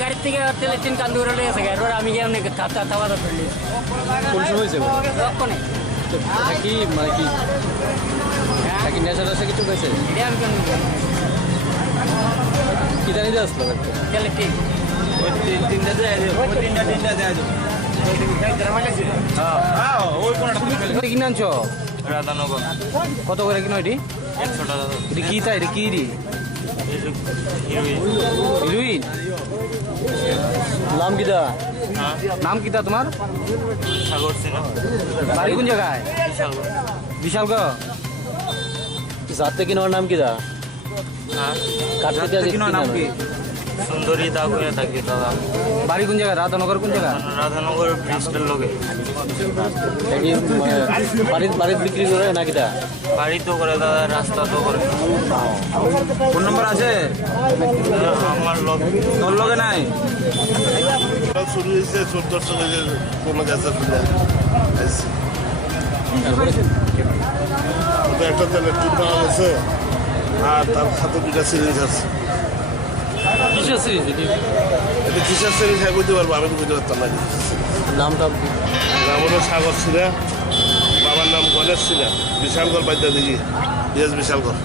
গাড়ি থেকে তেলের টিন কান্দু করে গেছে এরপর আমি গিয়ে অনেক খাতা খাওয়া দাওয়া করলি কোন সময় হয়েছে লক্ষণে কি মানে কি নেশা টেশা কিছু পেয়েছে এটা আমি কেন কি জানি যে আসলো তেলের টিন কিনে আনছো রাধানগর কত করে কিনো এটি 100 টাকা এটি কি তাই এটা কি রি হিরোইন নাম কিটা নাম কিটা তোমার সাগর সিনহা বাড়ি কোন জায়গায় বিশালগড় যাতে কিনার নাম কিটা কাটতে কিনার নাম কি সুন্দরী দা করে থাকি দাদা বাড়ি কোন জায়গায় রাধানগর কোন জায়গা রাধানগর ব্রিজটার লোকে বাড়ি বিক্রি করে না কিটা বাড়ি তো করে দাদা রাস্তা তো করে ফোন নম্বর আছে আমার লোক তোর লগে নাই শুরু হয়েছে 14 থেকে কোনো গাছের একটা তেলের টিপ পাওয়া গেছে আর তার সাথে দুটা সিরিজ আছে কিসের সিরিজ এটা কিসের সিরিজ হ্যাঁ বুঝতে পারবো আমি তো বুঝতে পারতাম না নামটা নাম হলো সাগর সিরা বাবার নাম গণেশ সিরা বিশালগড় বাদ্যা দিঘি বিশালগড়